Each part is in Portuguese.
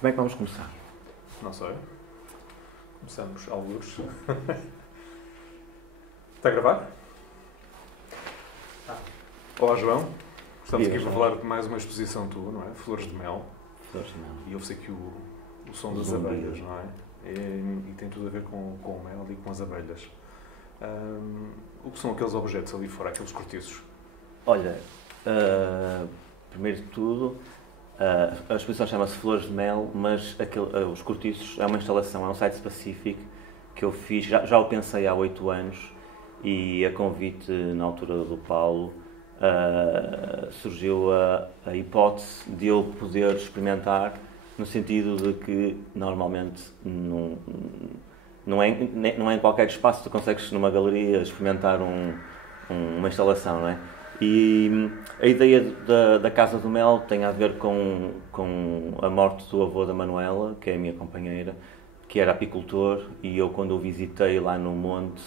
Como é que vamos começar? Não sei. Começamos algures. Está a gravar? Olá, João. Estamos aqui para falar de mais uma exposição tua, não é? Flores de Mel. Flores de Mel. E ouve-se aqui o som das abelhas, não é? E tem tudo a ver com o mel e com as abelhas. O que são aqueles objetos ali fora, aqueles cortiços? Olha, primeiro de tudo, a exposição chama-se Flores de Mel, mas os cortiços é uma instalação, é um site específico que eu fiz, já o pensei há 8 anos, e a convite na altura do Paulo surgiu a hipótese de eu poder experimentar, no sentido de que normalmente não é em qualquer espaço que tu consegues numa galeria experimentar uma instalação, não é? E a ideia da Casa do Mel tem a ver com a morte do avô da Manuela, que é a minha companheira, que era apicultor, e eu, quando o visitei lá no monte,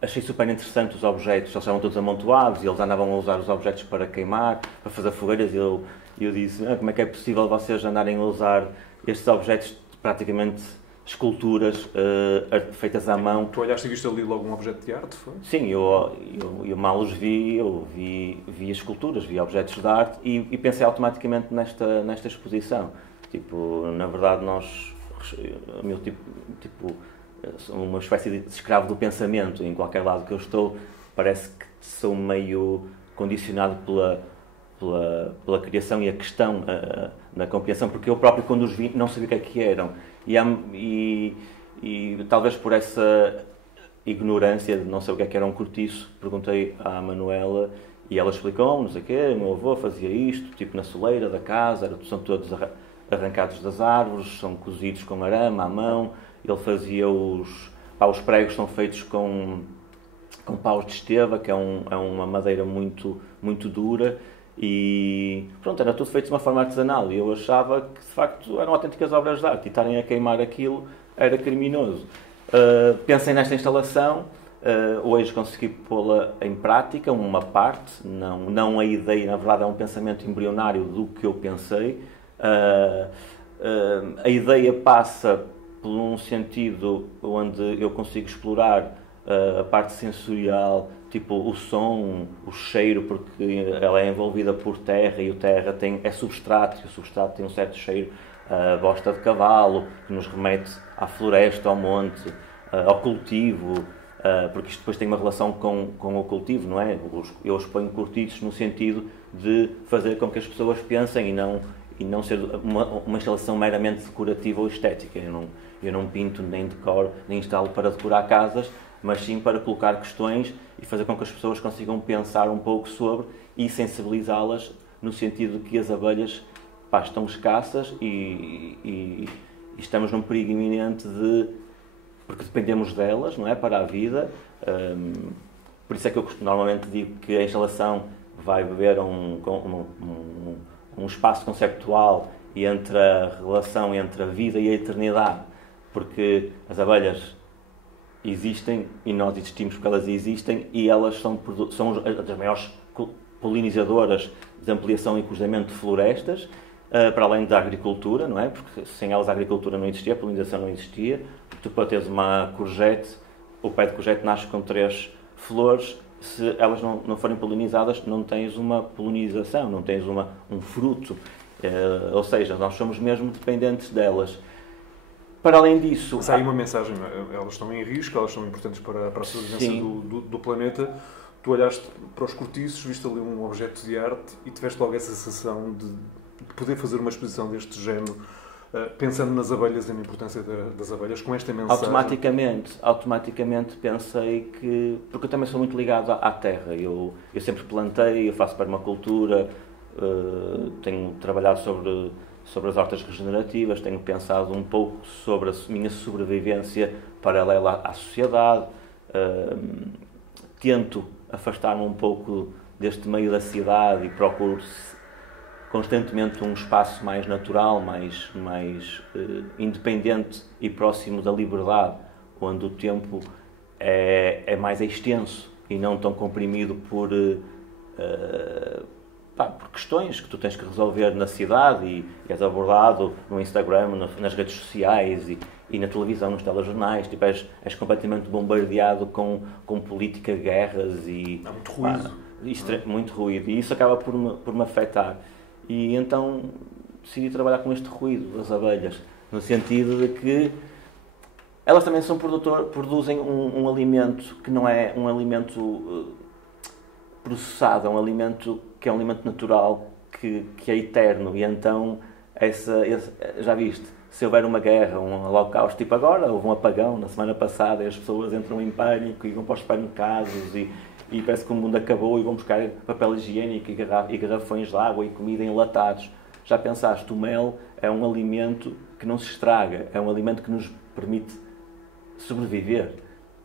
achei super interessante os objetos. Eles estavam todos amontoados e eles andavam a usar os objetos para queimar, para fazer fogueiras, e eu disse, como é que é possível vocês andarem a usar estes objetos, praticamente esculturas feitas à mão? Tu olhaste e viste ali logo um objeto de arte, foi? Sim, eu mal os vi, eu vi esculturas, vi objetos de arte e pensei automaticamente nesta exposição. Tipo, na verdade, o meu tipo, sou uma espécie de escravo do pensamento. Em qualquer lado que eu estou, parece que sou meio condicionado pela criação e a questão na compreensão, porque eu próprio, quando os vi, não sabia o que eram. E talvez por essa ignorância de não saber o que era um cortiço, perguntei à Manuela e ela explicou-me, não sei o quê, o meu avô fazia isto, tipo na soleira da casa, são todos arrancados das árvores, são cozidos com arame à mão, ele fazia os pregos são feitos com paus de esteva, que é uma madeira muito, muito dura, e pronto, era tudo feito de uma forma artesanal, e eu achava que de facto eram autênticas obras de arte, e estarem a queimar aquilo era criminoso. Pensei nesta instalação, hoje consegui pô-la em prática, uma parte, não a ideia, na verdade é um pensamento embrionário do que eu pensei. A ideia passa por um sentido onde eu consigo explorar a parte sensorial, tipo o som, o cheiro, porque ela é envolvida por terra e o terra é substrato, e o substrato tem um certo cheiro, a bosta de cavalo, que nos remete à floresta, ao monte, ao cultivo, porque isto depois tem uma relação com o cultivo, não é? Eu exponho cortiços no sentido de fazer com que as pessoas pensem e não ser uma instalação meramente decorativa ou estética. Eu não pinto, nem decoro, nem instalo para decorar casas, mas sim para colocar questões e fazer com que as pessoas consigam pensar um pouco sobre e sensibilizá-las, no sentido de que as abelhas estão escassas e estamos num perigo iminente porque dependemos delas, não é, para a vida. Por isso é que eu normalmente digo que a instalação vai beber um espaço conceptual e entre a relação entre a vida e a eternidade, porque as abelhas existem e nós existimos porque elas existem, e elas são as maiores polinizadoras de ampliação e cruzamento de florestas, para além da agricultura, não é? Porque sem elas a agricultura não existia, a polinização não existia. Tu, para teres uma courgette, o pé de courgette nasce com 3 flores. Se elas não forem polinizadas, não tens uma polinização, não tens um fruto. Ou seja, nós somos mesmo dependentes delas. Para além disso... Mas há aí uma mensagem, elas estão em risco, elas são importantes para a sobrevivência do planeta. Tu olhaste para os cortiços, viste ali um objeto de arte e tiveste logo essa sensação de poder fazer uma exposição deste género, pensando nas abelhas e na importância das abelhas, com esta mensagem. Automaticamente pensei que... Porque eu também sou muito ligado à terra. Eu sempre plantei, eu faço permacultura, tenho trabalhado sobre as hortas regenerativas, tenho pensado um pouco sobre a minha sobrevivência paralela à sociedade, tento afastar-me um pouco deste meio da cidade e procuro constantemente um espaço mais natural, mais independente e próximo da liberdade, onde o tempo é mais extenso e não tão comprimido por questões que tu tens que resolver na cidade e és abordado no Instagram, nas redes sociais e na televisão, nos telejornais, tipo, és completamente bombardeado com política, guerras e... Há muito ruído. Muito ruído, e isso acaba por me afetar. E então decidi trabalhar com este ruído das abelhas, no sentido de que elas também produzem um alimento que não é um alimento processado, é um alimento que é um alimento natural, que é eterno. E então, já viste, se houver uma guerra, um holocausto, tipo agora, houve um apagão na semana passada e as pessoas entram em pânico e vão para os supermercados e parece que o mundo acabou e vão buscar papel higiênico e garrafões de água e comida enlatados. Já pensaste, o mel é um alimento que não se estraga, é um alimento que nos permite sobreviver.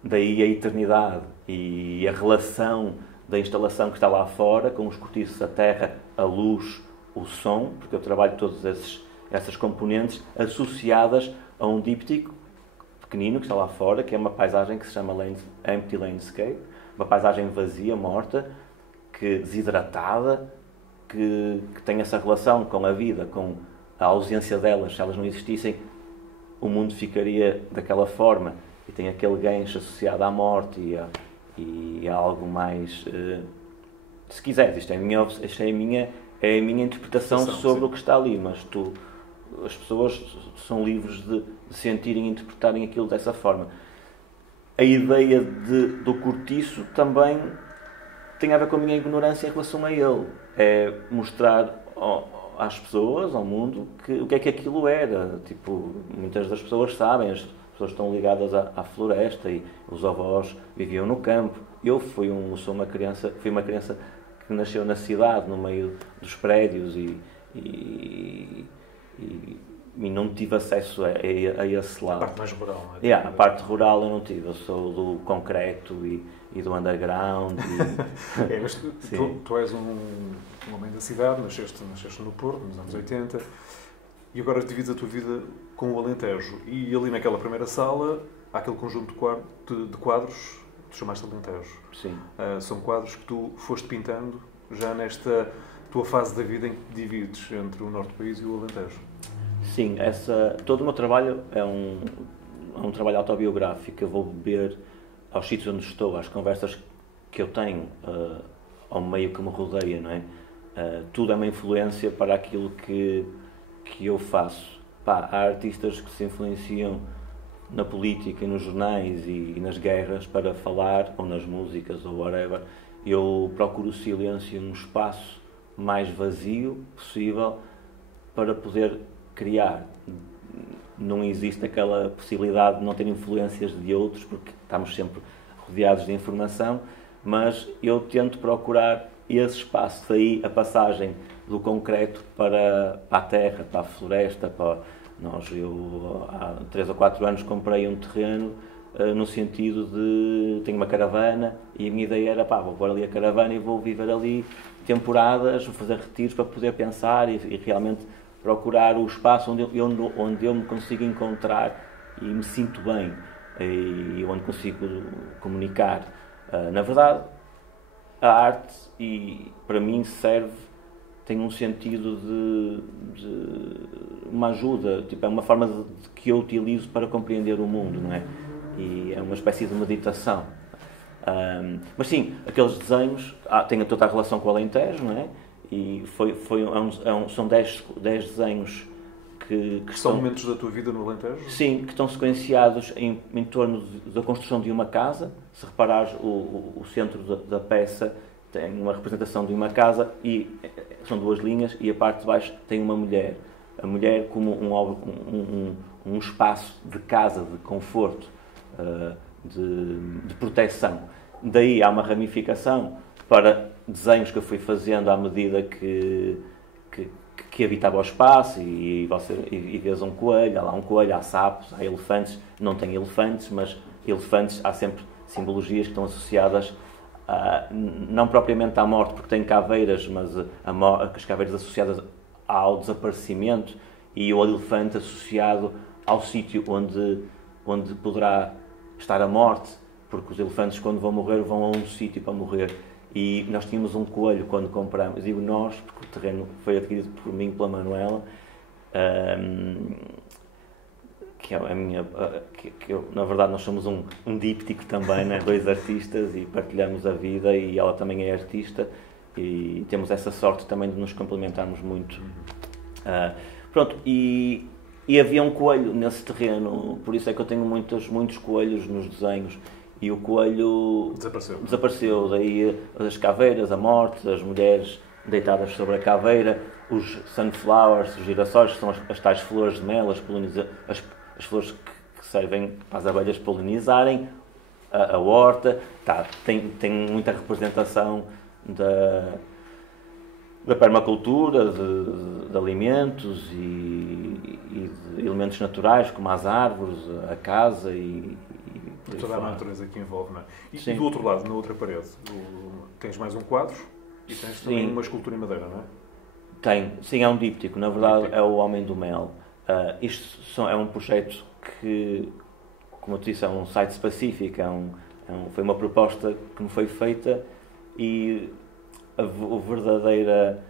Daí a eternidade e a relação da instalação que está lá fora, com os cortiços, a terra, a luz, o som, porque eu trabalho todas essas componentes associadas a um díptico pequenino que está lá fora, que é uma paisagem que se chama Empty Landscape, uma paisagem vazia, morta, desidratada, que tem essa relação com a vida, com a ausência delas. Se elas não existissem, o mundo ficaria daquela forma. E tem aquele gancho associado à morte e a algo mais... se quiseres, isto é a minha interpretação sobre o que está ali, mas as pessoas são livres de sentirem e interpretarem aquilo dessa forma. A ideia do cortiço também tem a ver com a minha ignorância em relação a ele. É mostrar às pessoas, ao mundo, o que é que aquilo era. Tipo, muitas das pessoas sabem, as pessoas estão ligadas à floresta e os avós viviam no campo. Eu fui uma criança que nasceu na cidade, no meio dos prédios e não tive acesso a esse lado. A parte mais rural, não é? A parte rural eu não tive, eu sou do concreto e do underground. Mas tu és um homem da cidade, nasceste no Porto, nos anos 80, e agora divides a tua vida com o Alentejo. E ali naquela primeira sala há aquele conjunto de quadros que tu chamaste Alentejo. Sim. São quadros que tu foste pintando já nesta tua fase da vida em que te divides entre o norte do país e o Alentejo. Sim, todo o meu trabalho é um trabalho autobiográfico. Eu vou beber aos sítios onde estou, às conversas que eu tenho, ao meio que me rodeia, não é? Tudo é uma influência para aquilo que eu faço. Há artistas que se influenciam na política e nos jornais e nas guerras para falar, ou nas músicas, ou whatever. Eu procuro o silêncio num espaço mais vazio possível para poder criar. Não existe aquela possibilidade de não ter influências de outros, porque estamos sempre rodeados de informação, mas eu tento procurar esse espaço, daí a passagem do concreto para a terra, para a floresta. Eu há 3 ou 4 anos comprei um terreno no sentido de... tenho uma caravana e a minha ideia era, vou pôr ali a caravana e vou viver ali temporadas, vou fazer retiros para poder pensar e realmente procurar o espaço onde eu me consigo encontrar e me sinto bem e onde consigo comunicar. Na verdade, a arte, e para mim tem um sentido de uma ajuda, tipo, é uma forma que eu utilizo para compreender o mundo, não é? E é uma espécie de meditação. Mas sim, aqueles desenhos têm toda a relação com o Alentejo, não é? E são 10 desenhos que são momentos da tua vida no Alentejo? Sim, que estão sequenciados em torno da construção de uma casa. Se reparares, o centro da peça tem uma representação de uma casa e são 2 linhas e a parte de baixo tem uma mulher. A mulher como um espaço de casa, de conforto, de proteção. Daí há uma ramificação para desenhos que eu fui fazendo à medida que habitava o espaço e vês um coelho, há lá um coelho, há sapos, há elefantes. Não tem elefantes, mas elefantes há sempre simbologias que estão associadas não propriamente à morte, porque tem caveiras, mas as caveiras associadas ao desaparecimento e o elefante associado ao sítio onde poderá estar a morte, porque os elefantes, quando vão morrer, vão a um sítio para morrer. E nós tínhamos um coelho quando comprámos, digo nós, porque o terreno foi adquirido por mim e pela Manuela, que é a minha, na verdade nós somos um díptico também, né? 2 artistas, e partilhamos a vida, e ela também é artista, e temos essa sorte também de nos complementarmos muito. Pronto, e havia um coelho nesse terreno, por isso é que eu tenho muitos coelhos nos desenhos. E o coelho desapareceu. Daí as caveiras, a morte, as mulheres deitadas sobre a caveira, os sunflowers, os girassóis, que são as tais flores de mel, as flores que servem para as abelhas polinizarem, a horta. Tem muita representação da permacultura, de alimentos e de elementos naturais, como as árvores, a casa e toda a natureza que envolve, não é? E do outro lado, na outra parede, tens mais um quadro e tens também uma escultura em madeira, não é? Sim, é um díptico. Na verdade, é o Homem do Mel. Isto é um projeto que, como eu disse, é um site específico, foi uma proposta que me foi feita, e a verdadeira...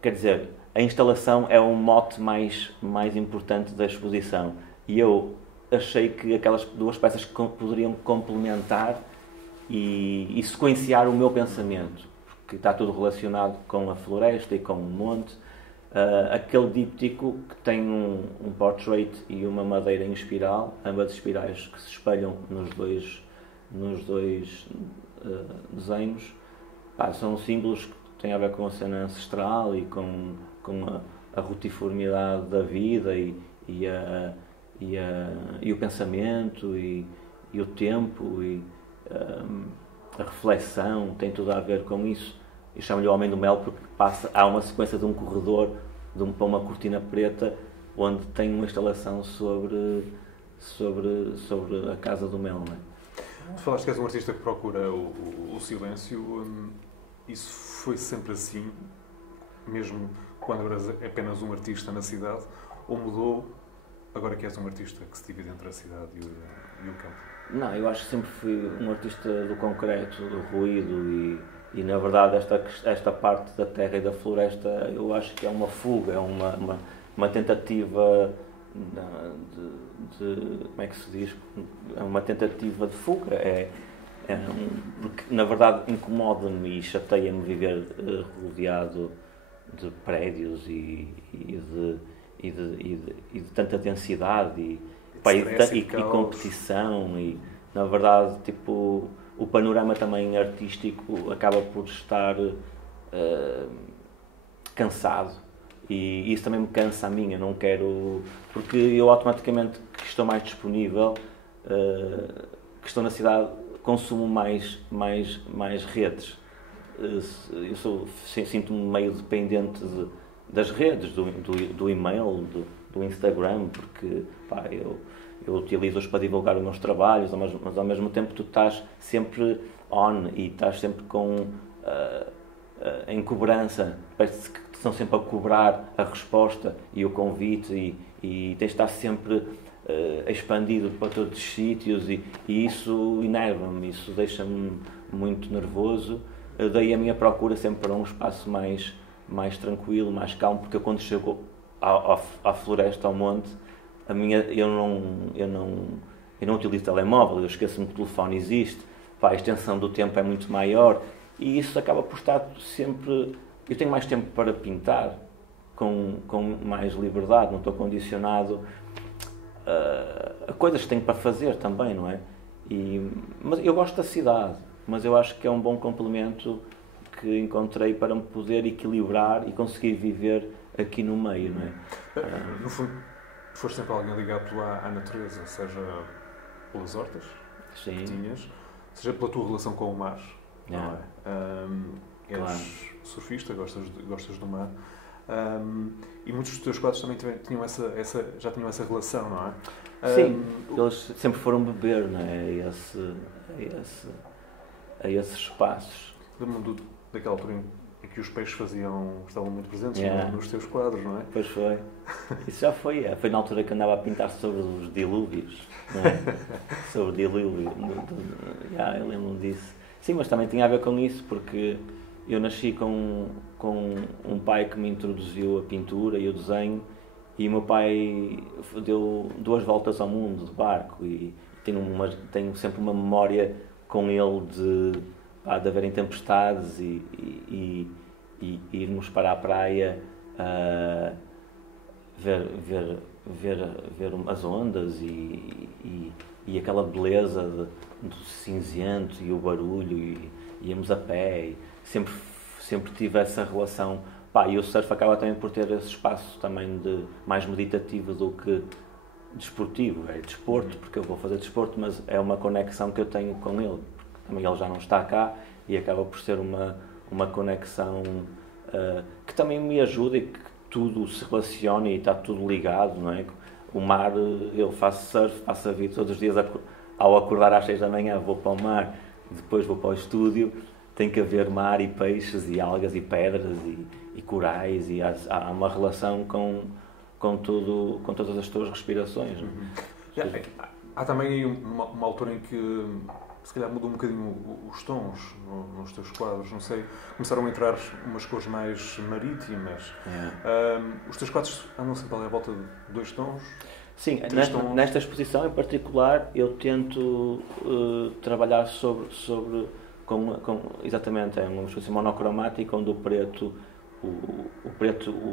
quer dizer, a instalação é um mote mais importante da exposição. E eu achei que aquelas 2 peças poderiam complementar e sequenciar o meu pensamento, porque está tudo relacionado com a floresta e com o monte. Aquele díptico que tem um portrait e uma madeira em espiral, ambas espirais que se espelham nos dois desenhos, são símbolos que têm a ver com a cena ancestral e com a rutiformidade da vida e o pensamento e o tempo e a reflexão, tem tudo a ver com isso. Eu chamo-lhe o Homem do Mel porque há uma sequência de um corredor para uma cortina preta onde tem uma instalação sobre a Casa do Mel, não é? Tu falaste que és um artista que procura o silêncio. Isso foi sempre assim, mesmo quando eras apenas um artista na cidade, ou mudou agora que és um artista que se divide entre a cidade e o campo? Não, eu acho que sempre fui um artista do concreto, do ruído, e na verdade esta parte da terra e da floresta eu acho que é uma fuga, é uma tentativa de como é que se diz? É uma tentativa de fuga. Porque na verdade incomoda-me e chateia-me viver rodeado de prédios e de tanta densidade e competição, e na verdade tipo o panorama também artístico acaba por estar cansado, e isso também me cansa a mim. Eu não quero, porque eu automaticamente que estou mais disponível, que estou na cidade, consumo mais redes. Eu sinto-me meio dependente das redes, do e-mail, do Instagram, porque eu utilizo-os para divulgar os meus trabalhos, mas ao mesmo tempo tu estás sempre on e estás sempre em cobrança, parece que estão sempre a cobrar a resposta e o convite, e tens de estar sempre expandido para todos os sítios, e isso enerva-me, isso deixa-me muito nervoso. Daí a minha procura sempre para um espaço mais tranquilo, mais calmo, porque eu quando chego à floresta, ao monte, eu não utilizo telemóvel, eu esqueço-me que o telefone existe, a extensão do tempo é muito maior, e isso acaba por estar sempre... Eu tenho mais tempo para pintar, com mais liberdade, não estou condicionado a coisas que tenho para fazer também, não é? Mas eu gosto da cidade, mas eu acho que é um bom complemento que encontrei para me poder equilibrar e conseguir viver aqui no meio, não é? No fundo, foste sempre alguém ligado à natureza, seja pelas hortas que tinhas, seja pela tua relação com o mar, não é? És surfista, gostas do mar, e muitos dos teus quadros também já tinham essa relação, não é? Sim, eles sempre foram beber, não é? A esses espaços. Lembro-me daquela altura em que que os peixes estavam muito presentes nos teus quadros, não é? Pois foi. Isso já foi na altura que andava a pintar sobre os dilúvios, não é? Sobre o dilúvio. Eu lembro-me disso. Sim, mas também tinha a ver com isso, porque eu nasci com um pai que me introduziu a pintura e o desenho, e o meu pai deu 2 voltas ao mundo de barco, e tenho sempre uma memória com ele de haverem tempestades e irmos para a praia ver as ondas e aquela beleza do cinzento e o barulho, e íamos a pé, e sempre tive essa relação. E o surf acaba também por ter esse espaço também mais meditativo do que desportivo. É desporto, porque eu vou fazer desporto, mas é uma conexão que eu tenho com ele, porque também ele já não está cá, e acaba por ser uma conexão que também me ajuda, e que tudo se relaciona e está tudo ligado, não é? O mar, eu faço surf, passo a vida todos os dias, ao acordar às 6 da manhã vou para o mar, depois vou para o estúdio, tem que haver mar e peixes e algas e pedras e corais, e há uma relação com todas as tuas respirações. Não é? Há também aí uma altura em que se calhar mudou um bocadinho os tons nos teus quadros, não sei, começaram a entrar umas cores mais marítimas. Os teus quadros andam sempre ali à volta de 2 tons? Sim, nesta exposição em particular eu tento trabalhar exatamente, é uma exposição monocromática onde o preto,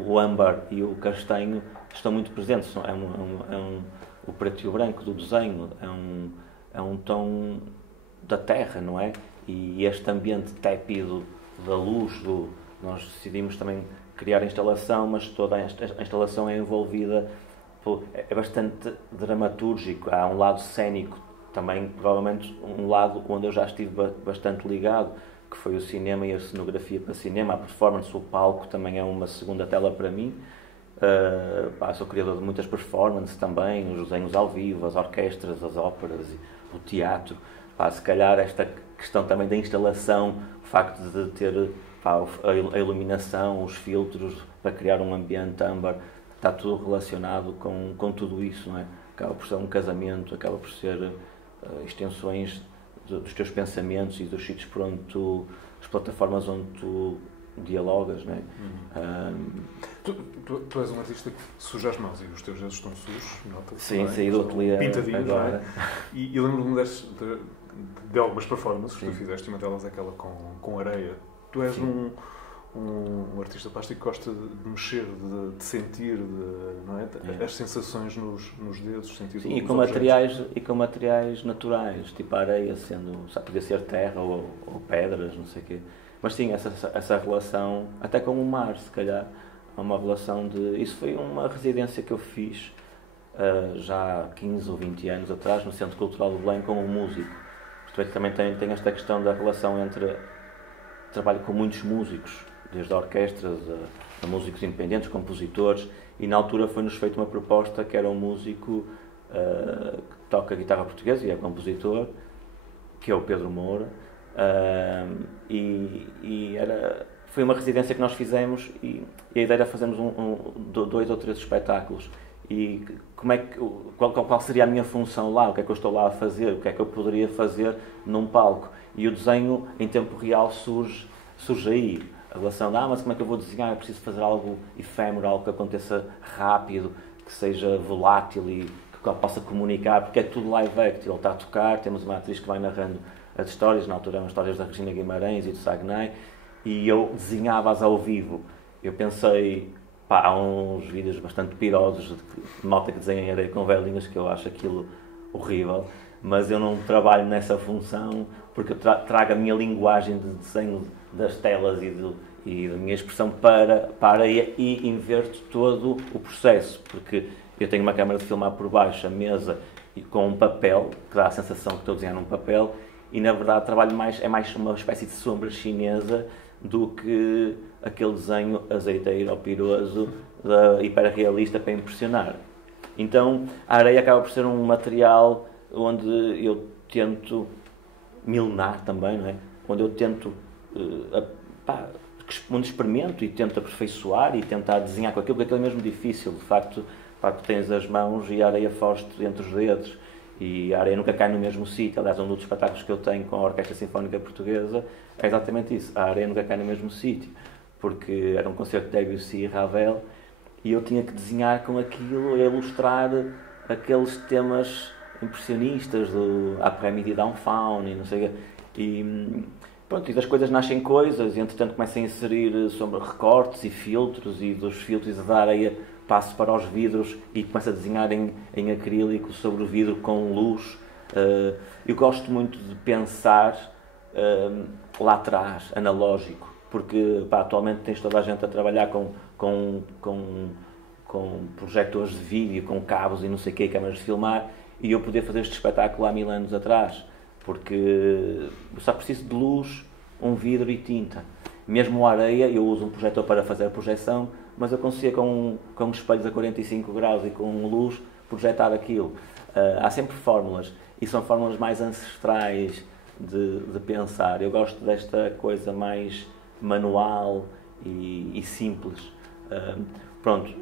o âmbar e o castanho estão muito presentes. O preto e o branco do desenho é um tom da terra, não é? E este ambiente tépido da luz, nós decidimos também criar a instalação, mas toda a instalação é envolvida, é bastante dramatúrgico, há um lado cénico também, provavelmente um lado onde eu já estive bastante ligado, que foi o cinema e a cenografia para cinema, a performance, o palco também é uma segunda tela para mim. Sou criador de muitas performances também, os desenhos ao vivo, as orquestras, as óperas, o teatro. Se calhar esta questão também da instalação, o facto de ter a iluminação, os filtros para criar um ambiente âmbar, está tudo relacionado com tudo isso, não é? Acaba por ser um casamento, acaba por ser extensões dos teus pensamentos e dos sítios por onde as plataformas onde tu dialogas, não é? Tu és um artista que suja as mãos, e os teus dedos estão sujos, nota-se. Sim, saí do ateliê pintadinhos agora. E lembro-me de algumas performances que tu fizeste, uma delas é aquela com areia. Tu és um artista plástico que gosta de mexer, de sentir, não é? As sensações nos dedos, sentir. Sim, e com materiais naturais, tipo a areia, podia ser terra ou pedras, não sei o quê. Mas sim, essa relação, até com o mar, se calhar, há uma relação Isso foi uma residência que eu fiz já há 15 ou 20 anos atrás, no Centro Cultural de Belém, com um músico. Portanto, também tem esta questão da relação entre... Trabalho com muitos músicos, desde orquestras a músicos independentes, compositores, e na altura foi-nos feita uma proposta que era um músico que toca guitarra portuguesa e é compositor, que é o Pedro Moura, foi uma residência que nós fizemos, e a ideia era fazermos 2 ou 3 espetáculos. E qual seria a minha função lá, o que é que eu estou lá a fazer, o que é que eu poderia fazer num palco. E o desenho em tempo real surge aí. A relação mas como é que eu vou desenhar? É preciso fazer algo efêmero, algo que aconteça rápido, que seja volátil e que possa comunicar, porque é tudo live act. Ele está a tocar, temos uma atriz que vai narrando as histórias, na altura eram histórias da Regina Guimarães e do Sagnay, e eu desenhava-as ao vivo. Eu pensei, há uns vídeos bastante pirosos de malta que desenha em areia com velinhas, que eu acho aquilo horrível, mas eu não trabalho nessa função, porque eu trago a minha linguagem de desenho das telas e da minha expressão para a areia, e inverto todo o processo, porque eu tenho uma câmara de filmar por baixo, a mesa, e com um papel, que dá a sensação que estou a desenhar num papel, e na verdade trabalho mais uma espécie de sombra chinesa do que aquele desenho azeiteiro ou piroso, hiperrealista para impressionar. Então a areia acaba por ser um material onde eu tento milenar também, não é? Onde eu tento onde experimento e tento aperfeiçoar e tentar desenhar com aquilo, porque aquilo é mesmo difícil. De facto, pá, tu tens as mãos e a areia foge-te entre os dedos e a areia nunca cai no mesmo sítio. Aliás, um dos espetáculos que eu tenho com a Orquestra Sinfónica Portuguesa é exatamente isso. A areia nunca cai no mesmo sítio, porque era um concerto de Debussy e Ravel e eu tinha que desenhar com aquilo e ilustrar aqueles temas impressionistas do Après-midi d'Enfant e não sei o quê. E pronto, e das coisas nascem coisas e entretanto começam a inserir sobre recortes e filtros e dos filtros da areia passo para os vidros e começo a desenhar em acrílico sobre o vidro com luz. Eu gosto muito de pensar lá atrás, analógico, porque pá, atualmente tens toda a gente a trabalhar com projetores de vídeo, com cabos e não sei o quê, câmaras de filmar, e eu poder fazer este espetáculo há 1000 anos atrás, porque eu só preciso de luz, um vidro e tinta. Mesmo a areia, eu uso um projetor para fazer a projeção, mas eu consigo com espelhos a 45 graus e com luz projetar aquilo. Há sempre fórmulas, e são fórmulas mais ancestrais de pensar. Eu gosto desta coisa mais manual e simples. Pronto,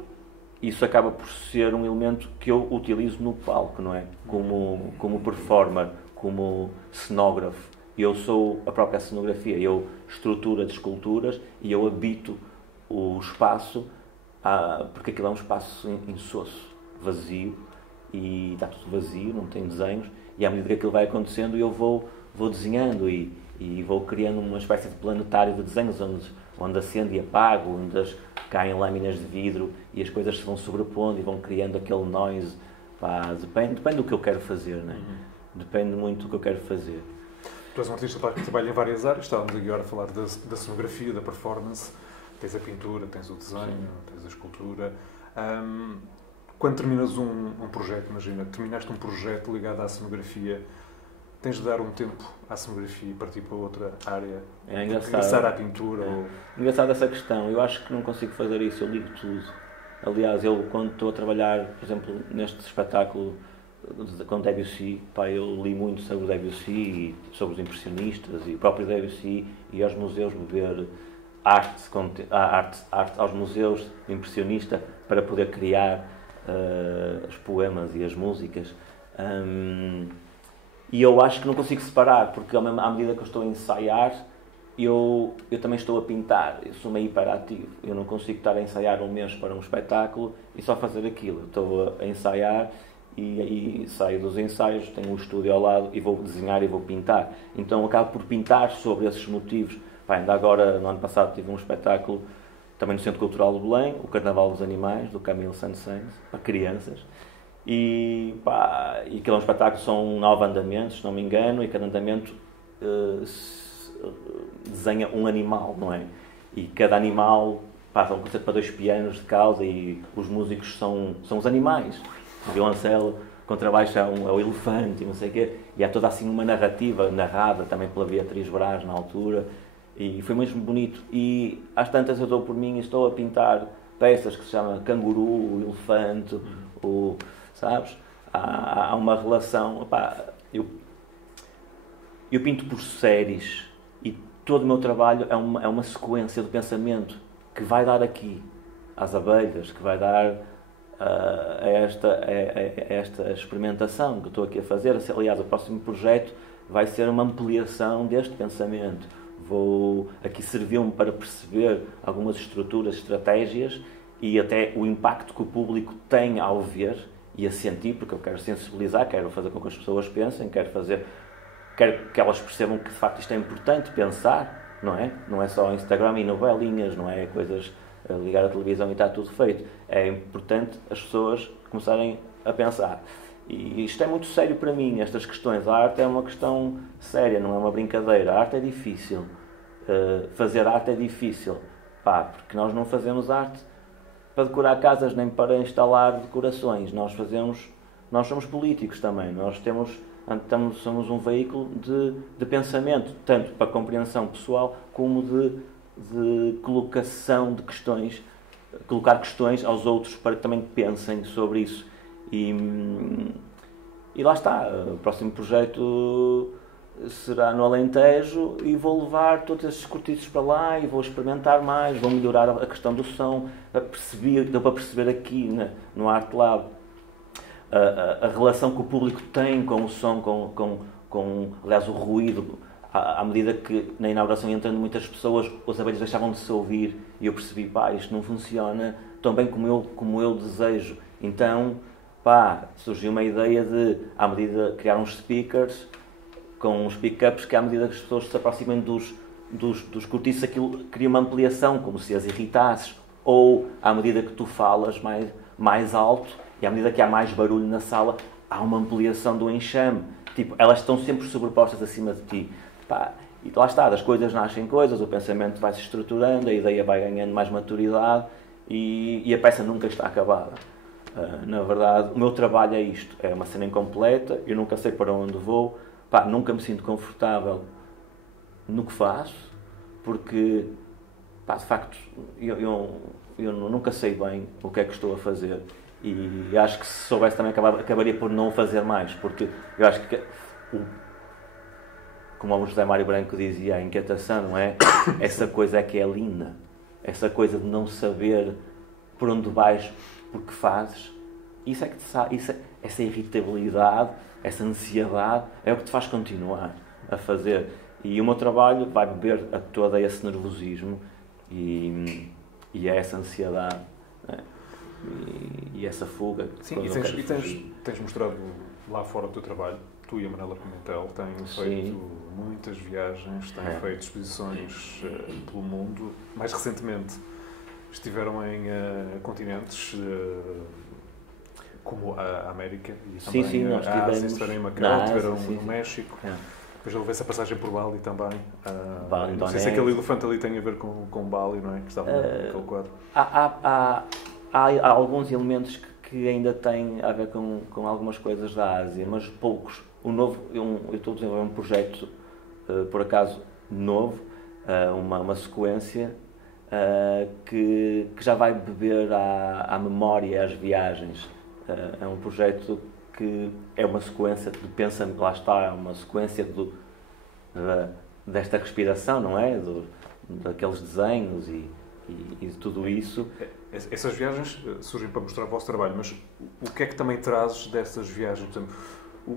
isso acaba por ser um elemento que eu utilizo no palco, não é? Como performer, como cenógrafo. Eu sou a própria cenografia, eu estruturo as esculturas e eu habito o espaço, porque aquilo é um espaço insosso, vazio, e está tudo vazio, não tem desenhos, e à medida que aquilo vai acontecendo eu vou desenhando e vou criando uma espécie de planetário de desenhos onde acendo e apago, onde caem lâminas de vidro e as coisas se vão sobrepondo e vão criando aquele noise. Pá, depende do que eu quero fazer, não é? Depende muito do que eu quero fazer. Tu és um artista que trabalha em várias áreas, estávamos aqui agora a falar da cenografia, da performance, tens a pintura, tens o desenho, tens a escultura. Quando terminas um projeto, imagina, terminaste um projeto ligado à cenografia, tens de dar um tempo à cenografia e partir para outra área? É engraçado. Regressar à pintura? Engraçado essa questão. Eu acho que não consigo fazer isso, eu ligo tudo. Aliás, eu quando estou a trabalhar, por exemplo, neste espetáculo com Debussy, pá, eu li muito sobre o Debussy e sobre os impressionistas e o próprio Debussy e aos museus beber arte aos museus de impressionista para poder criar os poemas e as músicas. E eu acho que não consigo separar, porque à medida que eu estou a ensaiar, eu também estou a pintar. Eu sou meio hiperativo. Eu não consigo estar a ensaiar um mês para um espetáculo e só fazer aquilo. Eu estou a ensaiar e saio dos ensaios, tenho um estúdio ao lado e vou desenhar e vou pintar. Então acabo por pintar sobre esses motivos. Pá, ainda agora, no ano passado, tive um espetáculo também no Centro Cultural de Belém, o Carnaval dos Animais, do Camille Saint-Saëns, para crianças. E aquele é um espetáculo, são 9 andamentos, se não me engano, e cada andamento desenha um animal, não é? E cada animal passa um concerto para 2 pianos de causa e os músicos são os animais. O violoncelo, contrabaixo é o elefante e não sei o quê. E há toda assim uma narrativa narrada também pela Beatriz Braz na altura. E foi mesmo bonito. E às tantas eu dou por mim e estou a pintar peças que se chama Canguru, o elefante, sabes? Há uma relação. Opá, eu pinto por séries e todo o meu trabalho é uma sequência de pensamento que vai dar aqui às abelhas, que vai dar a esta experimentação que eu estou aqui a fazer. Aliás, o próximo projeto vai ser uma ampliação deste pensamento. Aqui serviu-me para perceber algumas estruturas, estratégias e até o impacto que o público tem ao ver e a sentir, porque eu quero sensibilizar, quero fazer com que as pessoas pensem, quero que elas percebam que de facto isto é importante pensar, não é? Não é só Instagram e novelinhas, não é coisas ligar a televisão e está tudo feito. É importante as pessoas começarem a pensar. E isto é muito sério para mim, estas questões. A arte é uma questão séria, não é uma brincadeira. A arte é difícil. Fazer arte é difícil. Porque nós não fazemos arte para decorar casas nem para instalar decorações. Nós somos políticos também. Somos um veículo de pensamento, tanto para compreensão pessoal como de colocação de questões, colocar questões aos outros para que também pensem sobre isso. E lá está, o próximo projeto será no Alentejo e vou levar todos esses cortiços para lá e vou experimentar mais, vou melhorar a questão do som. Deu para perceber aqui no Art Lab a relação que o público tem com o som, aliás, o ruído. À medida que na inauguração entrando muitas pessoas, os abelhas deixavam de se ouvir e eu percebi, isto não funciona tão bem como eu desejo. Então, surgiu uma ideia de, à medida, criar uns speakers com uns pick-ups que à medida que as pessoas se aproximem dos cortiços, aquilo cria uma ampliação, como se as irritasses, ou à medida que tu falas mais alto e à medida que há mais barulho na sala, há uma ampliação do enxame. Tipo, elas estão sempre sobrepostas acima de ti. E lá está, das coisas nascem coisas, o pensamento vai se estruturando, a ideia vai ganhando mais maturidade e a peça nunca está acabada. Na verdade, o meu trabalho é isto, é uma cena incompleta, eu nunca sei para onde vou, nunca me sinto confortável no que faço, porque, de facto, eu nunca sei bem o que é que estou a fazer e acho que se soubesse também acabaria por não o fazer mais, porque eu acho que como o José Mário Branco dizia, a inquietação, não é? Essa coisa é que é linda. Essa coisa de não saber por onde vais, porque fazes. Isso é que essa irritabilidade, essa ansiedade, é o que te faz continuar a fazer. E o meu trabalho vai beber a todo esse nervosismo e a essa ansiedade, né? E essa fuga. Sim, e tens mostrado lá fora o teu trabalho. Tu e a Manela Pimentel têm feito muitas viagens, têm feito exposições pelo mundo. Mais recentemente estiveram em continentes como a América e também nós a Ásia, estiveram em Macau, estiveram no México. Depois houve essa passagem por Bali também. Não sei se aquele elefante ali tem a ver com Bali, não é? Que estava naquele quadro. Há alguns elementos que ainda têm a ver com algumas coisas da Ásia, mas poucos. Eu estou a desenvolver um projeto, por acaso, novo, uma sequência que já vai beber à memória, às viagens. É um projeto que é uma sequência de pensamento, lá está, é uma sequência desta respiração, não é? Daqueles desenhos e de tudo isso. Essas viagens surgem para mostrar o vosso trabalho, mas o que é que também trazes dessas viagens? Por exemplo,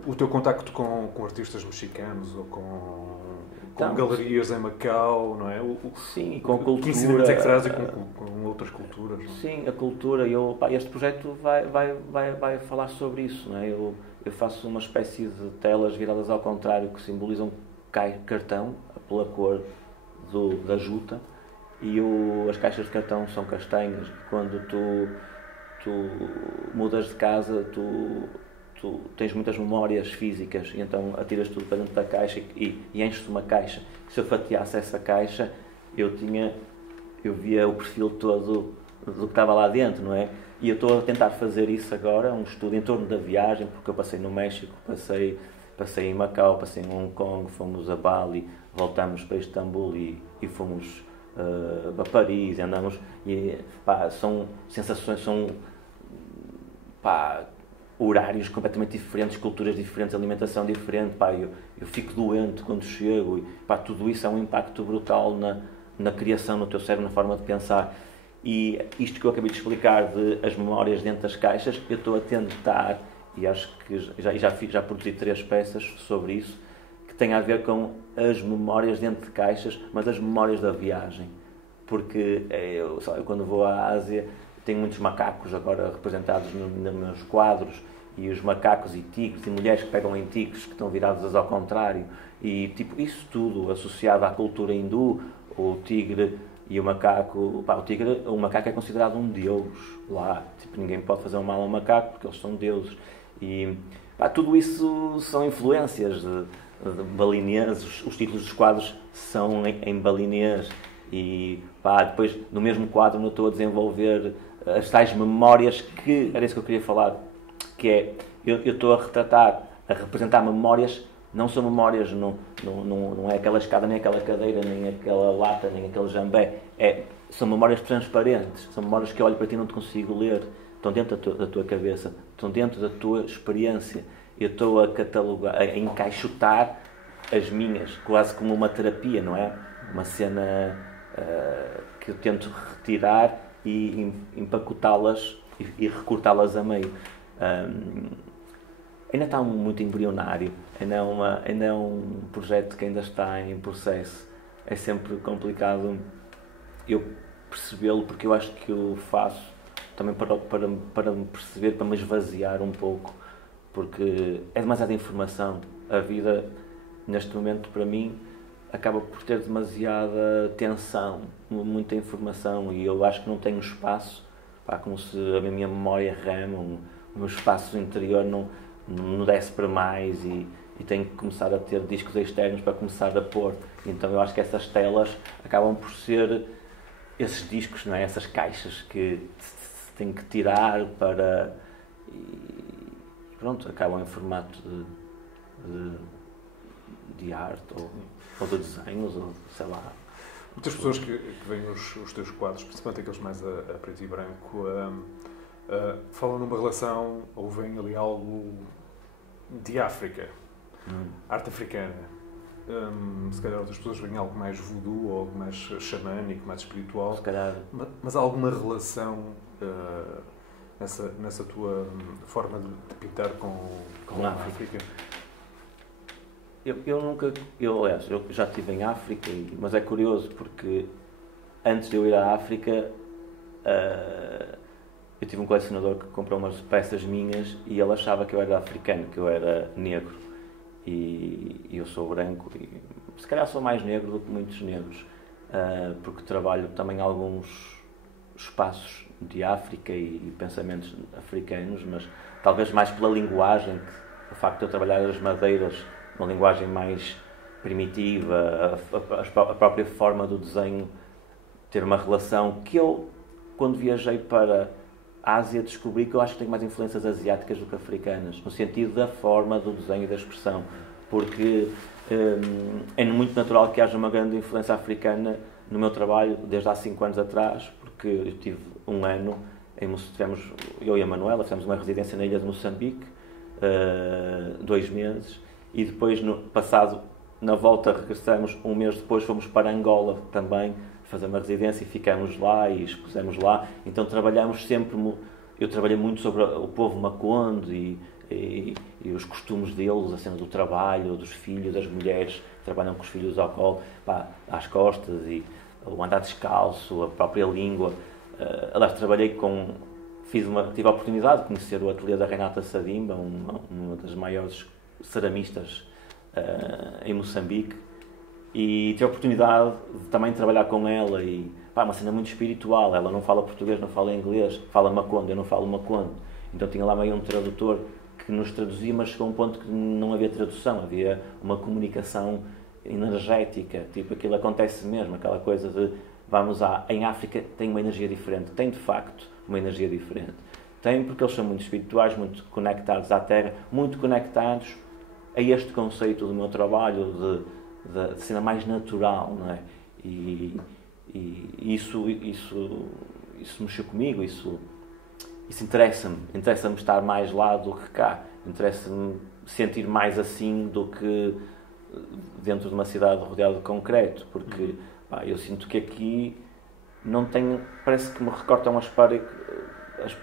o teu contacto com artistas mexicanos ou com galerias em Macau, não é? Sim, com cultura. Que ensinamentos é que trazem com outras culturas? Não é? Sim, a cultura. Este projeto vai falar sobre isso, não é? Eu faço uma espécie de telas viradas ao contrário que simbolizam cartão, pela cor da juta, e as caixas de cartão são castanhas. Quando tu mudas de casa, tu tens muitas memórias físicas e então atiras tudo para dentro da caixa e enches uma caixa. Se eu fatiasse essa caixa, eu via o perfil todo do que estava lá dentro, não é? E eu estou a tentar fazer isso agora, um estudo em torno da viagem, porque eu passei no México, passei em Macau, passei em Hong Kong, fomos a Bali, voltamos para Istambul e fomos a Paris, andamos e são sensações, são horários completamente diferentes, culturas diferentes, alimentação diferente, eu fico doente quando chego e tudo isso é um impacto brutal na criação, no teu cérebro, na forma de pensar. E isto que eu acabei de explicar de as memórias dentro das caixas, eu estou a tentar, e acho que já produzi 3 peças sobre isso, que têm a ver com as memórias dentro de caixas, mas as memórias da viagem. Porque eu quando vou à Ásia, tenho muitos macacos agora representados nos meus quadros, e os macacos e tigres, e mulheres que pegam em tigres que estão virados ao contrário, e tipo, isso tudo associado à cultura hindu, o tigre e o macaco, o macaco é considerado um deus lá, tipo, ninguém pode fazer um mal ao macaco porque eles são deuses, e tudo isso são influências de balinês, os títulos dos quadros são em balinês, e depois no mesmo quadro eu estou a desenvolver as tais memórias, que era isso que eu queria falar, que é, eu estou a representar memórias, não são memórias, não é aquela escada, nem aquela cadeira, nem aquela lata, nem aquele jambé, são memórias transparentes, são memórias que eu olho para ti e não te consigo ler, estão dentro da tua cabeça, estão dentro da tua experiência, eu estou a catalogar, a encaixotar as minhas, quase como uma terapia, não é? Uma cena que eu tento retirar e empacotá-las e recortá-las a meio. Ainda está muito embrionário, ainda é um projeto que ainda está em processo. É sempre complicado eu percebê-lo, porque eu acho que eu faço também para me perceber, para me esvaziar um pouco, porque é demasiada informação. A vida, neste momento, para mim, acaba por ter demasiada tensão, muita informação, e eu acho que não tenho espaço, como se a minha memória RAM, o meu espaço interior não desse para mais, e tenho que começar a ter discos externos para começar a pôr. Então eu acho que essas telas acabam por ser esses discos, não é? Essas caixas que se tem que tirar para... E pronto, acabam em formato de arte ou de desenhos, ou sei lá. Muitas pessoas que veem os teus quadros, principalmente aqueles mais a preto e branco, falam numa relação ou veem ali algo de África, arte africana. Se calhar outras pessoas veem algo mais voodoo ou algo mais xamânico, mais espiritual. Se calhar. Mas há alguma relação nessa tua forma de pintar com a África? Aliás, eu já estive em África, mas é curioso porque antes de eu ir à África, eu tive um colecionador que comprou umas peças minhas e ele achava que eu era africano, que eu era negro. E eu sou branco e se calhar sou mais negro do que muitos negros, porque trabalho também em alguns espaços de África e pensamentos africanos, mas talvez mais pela linguagem, o facto de eu trabalhar as madeiras, uma linguagem mais primitiva, a própria forma do desenho ter uma relação que eu, quando viajei para a Ásia, descobri que eu acho que tenho mais influências asiáticas do que africanas, no sentido da forma do desenho e da expressão, porque é muito natural que haja uma grande influência africana no meu trabalho desde há 5 anos atrás, porque eu tive um ano, eu e a Manuela fizemos uma residência na ilha de Moçambique, 2 meses, e depois, na volta, regressamos, um mês depois fomos para Angola também, fazer uma residência, e ficamos lá e expusemos lá. Então trabalhamos sempre, eu trabalhei muito sobre o povo Maconde e os costumes deles, a cena do trabalho, dos filhos, das mulheres que trabalham com os filhos ao colo, às costas, e o andar descalço, a própria língua. Aliás, tive a oportunidade de conhecer o ateliê da Renata Sadimba, uma das maiores ceramistas em Moçambique, e tive a oportunidade de também trabalhar com ela, e uma cena muito espiritual. Ela não fala português, não fala inglês, fala Maconde, eu não falo Maconde, então tinha lá meio um tradutor que nos traduzia, mas chegou a um ponto que não havia tradução, havia uma comunicação energética, tipo, aquilo acontece mesmo, aquela coisa de em África tem uma energia diferente, tem de facto uma energia diferente, tem porque eles são muito espirituais, muito conectados à terra, muito conectados a este conceito do meu trabalho de cena mais natural, não é? E isso mexeu comigo, isso interessa-me estar mais lá do que cá, interessa-me sentir mais assim do que dentro de uma cidade rodeada de concreto, porque eu sinto que aqui não tenho, parece que me recortam as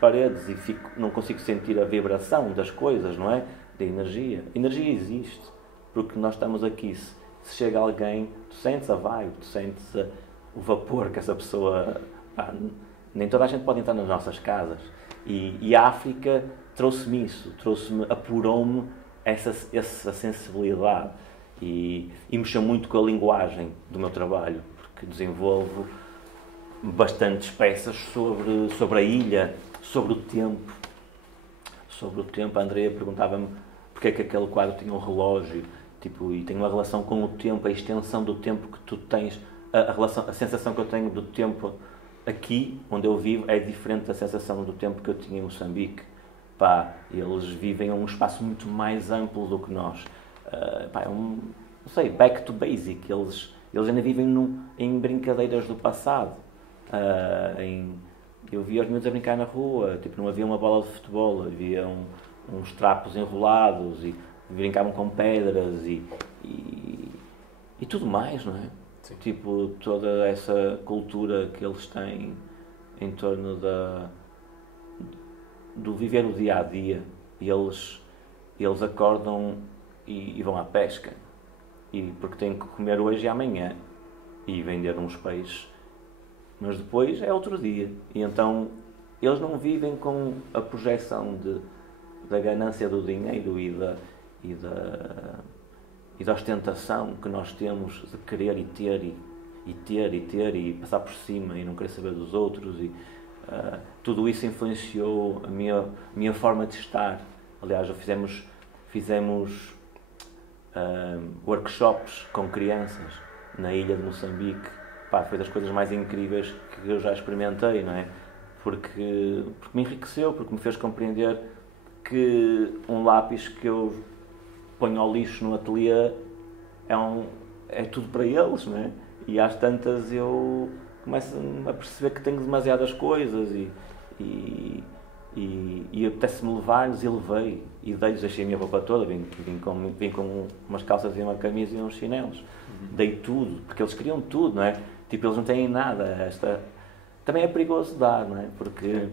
paredes e não consigo sentir a vibração das coisas, não é? Da energia. A energia existe, porque nós estamos aqui. Se chega alguém, tu sentes a vibe, tu sentes o vapor que essa pessoa... nem toda a gente pode entrar nas nossas casas. E a África trouxe-me isso, apurou-me essa sensibilidade. E mexeu muito com a linguagem do meu trabalho, porque desenvolvo bastantes peças sobre a ilha, sobre o tempo. Sobre o tempo, a Andrea perguntava-me porque é que aquele quadro tinha um relógio, e tem uma relação com o tempo, a extensão do tempo que tu tens, a sensação que eu tenho do tempo aqui, onde eu vivo, é diferente da sensação do tempo que eu tinha em Moçambique. Eles vivem um espaço muito mais amplo do que nós. Não sei, back to basic. Eles ainda vivem em brincadeiras do passado. Eu via os miúdos a brincar na rua, não havia uma bola de futebol, havia uns trapos enrolados e brincavam com pedras e tudo mais, não é? Sim. Tipo, toda essa cultura que eles têm em torno do viver o dia a dia. E eles acordam e vão à pesca, porque têm que comer hoje e amanhã e vender uns peixes, mas depois é outro dia. E então eles não vivem com a projeção da ganância do dinheiro e da ostentação que nós temos de querer e ter e passar por cima e não querer saber dos outros. Tudo isso influenciou a minha forma de estar. Aliás, fizemos workshops com crianças na ilha de Moçambique. Pá, foi das coisas mais incríveis que eu já experimentei, não é? Porque me enriqueceu, porque me fez compreender que um lápis que eu ponho ao lixo no ateliê é tudo para eles, não é? E às tantas eu começo a perceber que tenho demasiadas coisas e apetece-me levar-lhes e levei. E dei-lhes, deixei a minha roupa toda, vim com umas calças e uma camisa e uns chinelos. Dei tudo, porque eles queriam tudo, não é? Tipo, eles não têm nada. Também é perigoso dar, não é? Porque...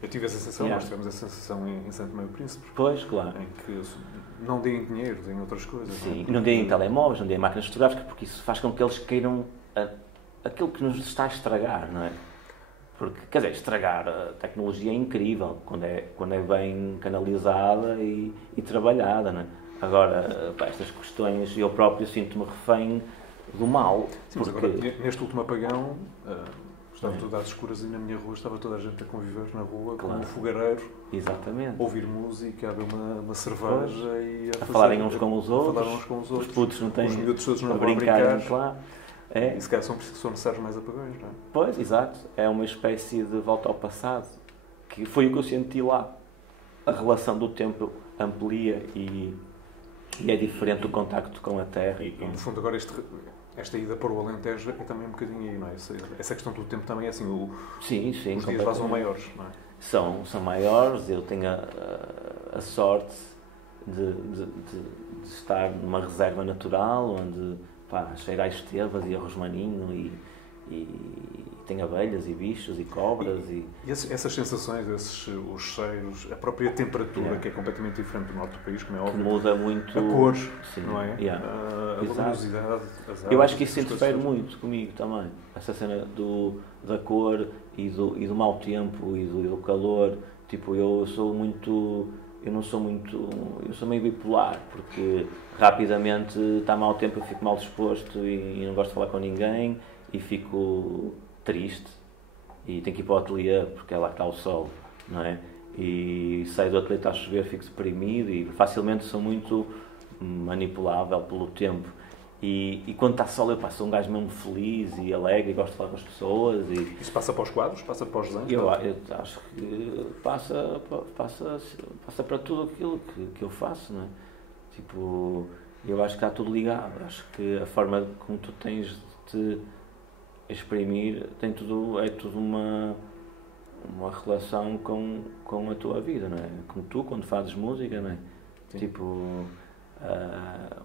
Eu tive essa sensação, nós tivemos essa sensação em Santo Tomé e Príncipe. Pois, claro. Em que não deem dinheiro, deem outras coisas. Sim, e não deem telemóveis, não deem máquinas fotográficas, porque isso faz com que eles queiram aquilo que nos está a estragar, não é? Porque, quer dizer, estragar a tecnologia é incrível quando é bem canalizada e trabalhada, não é? Agora, para estas questões, eu próprio sinto-me refém do mal. Sim, porque... mas agora, neste último apagão, estava tudo às escuras e na minha rua estava toda a gente a conviver na rua, claro, com um fogareiro. Exatamente. Ouvir música, a beber uma cerveja e a falarem uns com os outros. Os putos não têm. Os miúdos todos não vão brincar. Claro. E se calhar são necessários mais apagões, não é? Pois, exato. É uma espécie de volta ao passado. Que foi o que eu senti lá. A relação do tempo amplia e é diferente do contacto com a Terra. E no fundo agora esta ida para o Alentejo é também um bocadinho aí, não é? Essa questão do tempo também é assim, sim, os dias lá são maiores, não é? São maiores, eu tenho a sorte de estar numa reserva natural, onde cheira a estevas e a rosmaninho e tem abelhas e bichos e cobras. E essas sensações, os cheiros, a própria temperatura, que é completamente diferente do norte do país, como é óbvio. Que muda muito. A cor, sim, não é? A luminosidade, as árvores. Eu acho que isso interfere muito comigo também. Essa cena da cor e do mau tempo e do calor. Tipo, eu sou meio bipolar, porque rapidamente está mau tempo, eu fico mal disposto e não gosto de falar com ninguém e fico triste e tenho que ir para o ateliê porque é lá que está o sol, não é? E saio do ateliê, está a chover, fico deprimido e facilmente sou muito manipulável pelo tempo. E quando está sol eu sou um gajo mesmo feliz e alegre e gosto de falar com as pessoas. Isso passa para os quadros? Passa para os desenhos? Eu acho que passa para tudo aquilo que eu faço, não é? Tipo, eu acho que está tudo ligado. Acho que a forma como tu tens de te exprimir é tudo uma relação com a tua vida, não é? Como tu, quando fazes música, não é? Sim. Tipo,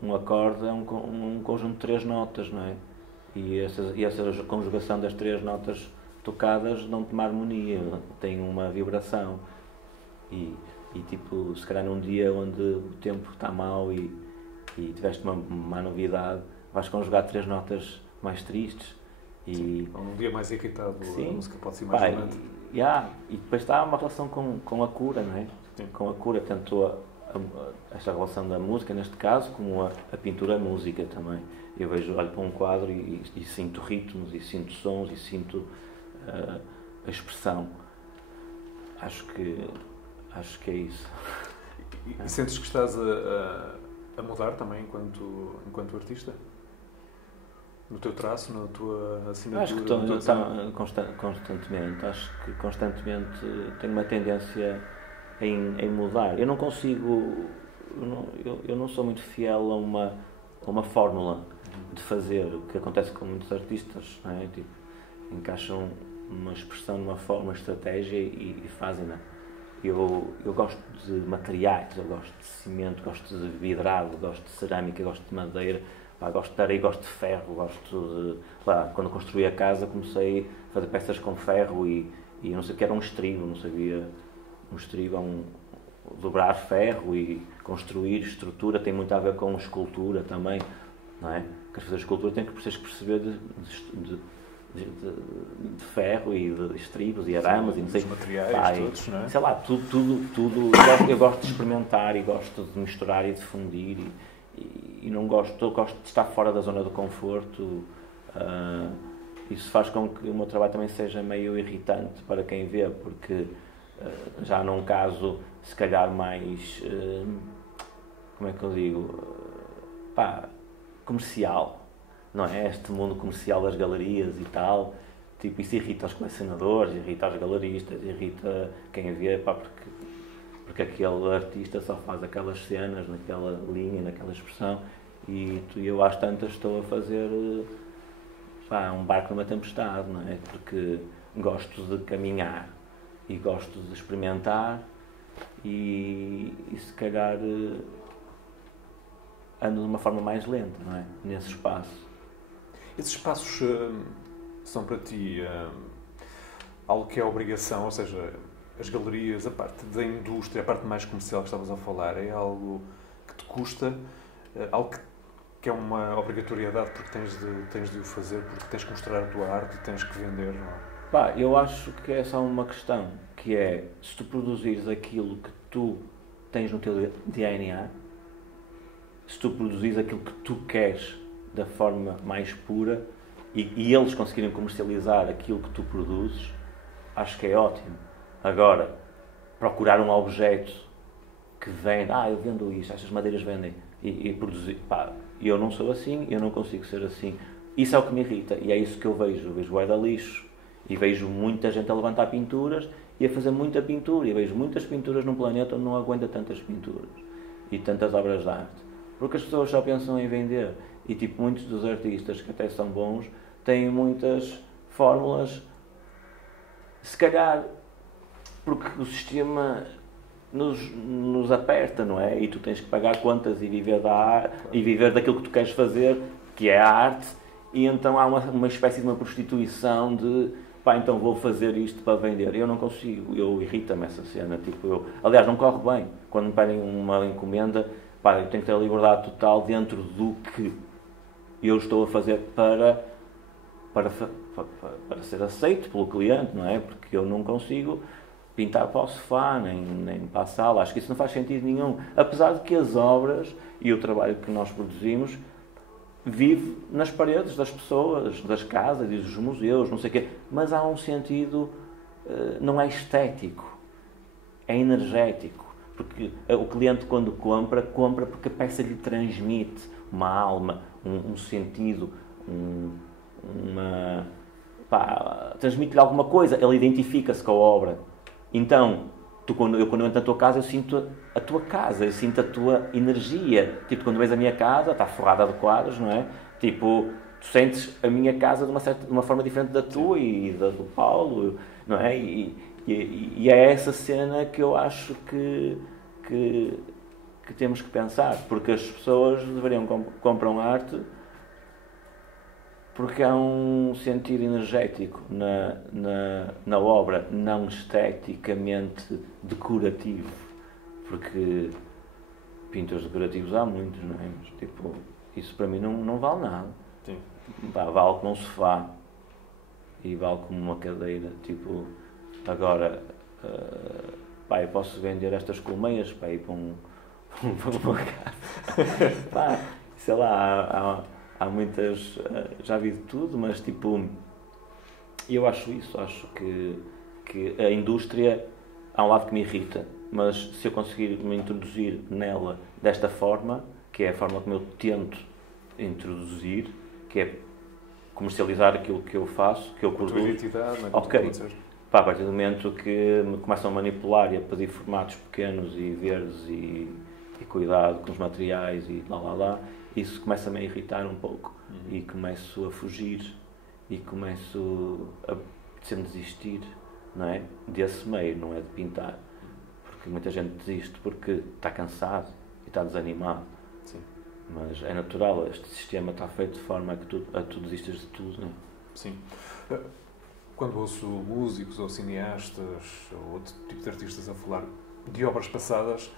um acorde é um conjunto de 3 notas, não é? E essa conjugação das 3 notas tocadas dão-te uma harmonia, tem uma vibração. E tipo, se calhar num dia onde o tempo está mau e tiveste uma novidade, vais conjugar 3 notas mais tristes. Um dia mais irritado, sim, a música pode ser mais violenta. E depois está uma relação com a cura, não é? Sim. Com a cura, tanto esta relação da música, neste caso, como a pintura-música também. Eu olho para um quadro e sinto ritmos, e sinto sons, e sinto a expressão. Acho que é isso. E sentes que estás a mudar também enquanto artista? No teu traço, na tua assinatura? Acho que constantemente. Acho que constantemente tenho uma tendência em mudar. Eu não consigo... Eu não sou muito fiel a uma fórmula de fazer, o que acontece com muitos artistas, não é? Tipo, encaixam uma expressão numa forma, uma estratégia e fazem-na. eu gosto de materiais, eu gosto de cimento, gosto de vidrado, gosto de cerâmica, gosto de madeira, pá, gosto de areia, gosto de ferro, gosto de... Lá, quando construí a casa comecei a fazer peças com ferro e eu não sei o que era um estribo, não sabia... Um estribo é dobrar ferro e construir estrutura, tem muito a ver com escultura também, não é? Queres fazer escultura tem que perceber de ferro e de estribos e aramas e não sei, os materiais todos, não é? Sei lá, tudo eu gosto de experimentar e gosto de misturar e de fundir e não gosto, eu gosto de estar fora da zona do conforto. Isso faz com que o meu trabalho também seja meio irritante para quem vê, porque já num caso se calhar mais como é que eu digo, comercial, não é? Este mundo comercial das galerias e tal, tipo, isso irrita os colecionadores, irrita os galeristas, irrita quem vê, porque aquele artista só faz aquelas cenas naquela linha, naquela expressão e eu às tantas estou a fazer um barco numa tempestade, não é? Porque gosto de caminhar e gosto de experimentar e se calhar ando de uma forma mais lenta, não é? Nesse espaço. Esses espaços são para ti algo que é obrigação, ou seja, as galerias, a parte da indústria, a parte mais comercial que estavas a falar, é algo que te custa, algo que é uma obrigatoriedade porque tens de o fazer, porque tens que mostrar a tua arte e tens que vender, não é? Eu acho que é só uma questão, que é, se tu produzires aquilo que tu tens no teu DNA, se tu produzires aquilo que tu queres da forma mais pura e eles conseguirem comercializar aquilo que tu produzes, acho que é ótimo. Agora, procurar um objeto que vende, eu vendo isto, estas madeiras vendem, e produzir, eu não sou assim, eu não consigo ser assim. Isso é o que me irrita e é isso que eu vejo bué de lixo e vejo muita gente a levantar pinturas e a fazer muita pintura e vejo muitas pinturas num planeta onde não aguenta tantas pinturas e tantas obras de arte, porque as pessoas só pensam em vender e tipo, muitos dos artistas que até são bons têm muitas fórmulas, se calhar porque o sistema nos aperta, não é? E tu tens que pagar contas e viver e viver daquilo que tu queres fazer, que é a arte, e então há uma espécie de uma prostituição de então vou fazer isto para vender. Eu não consigo, irrita-me essa cena. Tipo, aliás, não corre bem. Quando me pedem uma encomenda, eu tenho que ter a liberdade total dentro do que eu estou a fazer para ser aceito pelo cliente, não é? Porque eu não consigo pintar para o sofá, nem para a sala. Acho que isso não faz sentido nenhum. Apesar de que as obras e o trabalho que nós produzimos vive nas paredes das pessoas, das casas e dos museus, não sei o quê. Mas há um sentido, não é estético, é energético. Porque o cliente, quando compra porque a peça lhe transmite uma alma, um sentido, transmite-lhe alguma coisa, ele identifica-se com a obra. Então, quando eu entro na tua casa, eu sinto a tua casa, eu sinto a tua energia. Tipo, quando vês a minha casa, está forrada de quadros, não é? Tipo, tu sentes a minha casa de uma forma diferente da tua e da do Paulo, não é? E é essa cena que eu acho que temos que pensar, porque as pessoas compram arte porque há um sentido energético na obra, não esteticamente decorativo, porque pintores decorativos há muitos, não é? Mas, tipo, isso para mim não vale nada. Sim. Vale como um sofá e vale como uma cadeira, tipo, agora eu posso vender estas colmeias para ir para uma casa. Sei lá, há muitas, já vi de tudo, mas tipo, eu acho isso, acho que a indústria, há um lado que me irrita, mas se eu conseguir me introduzir nela desta forma, que é a forma como eu tento introduzir, que é comercializar aquilo que eu faço, que eu produzo. A tua identidade, não é? Ok. A partir do momento que me começam a manipular e a pedir formatos pequenos e verdes e cuidado com os materiais e lá, isso começa-me a irritar um pouco e começo a fugir e começo a desistir, não é? Desse meio, não é de pintar. porque muita gente desiste porque está cansado e está desanimado. Sim. Mas é natural, este sistema está feito de forma a que tu desistas de tudo, não é? Sim. Quando ouço músicos ou cineastas ou outro tipo de artistas a falar de obras passadas,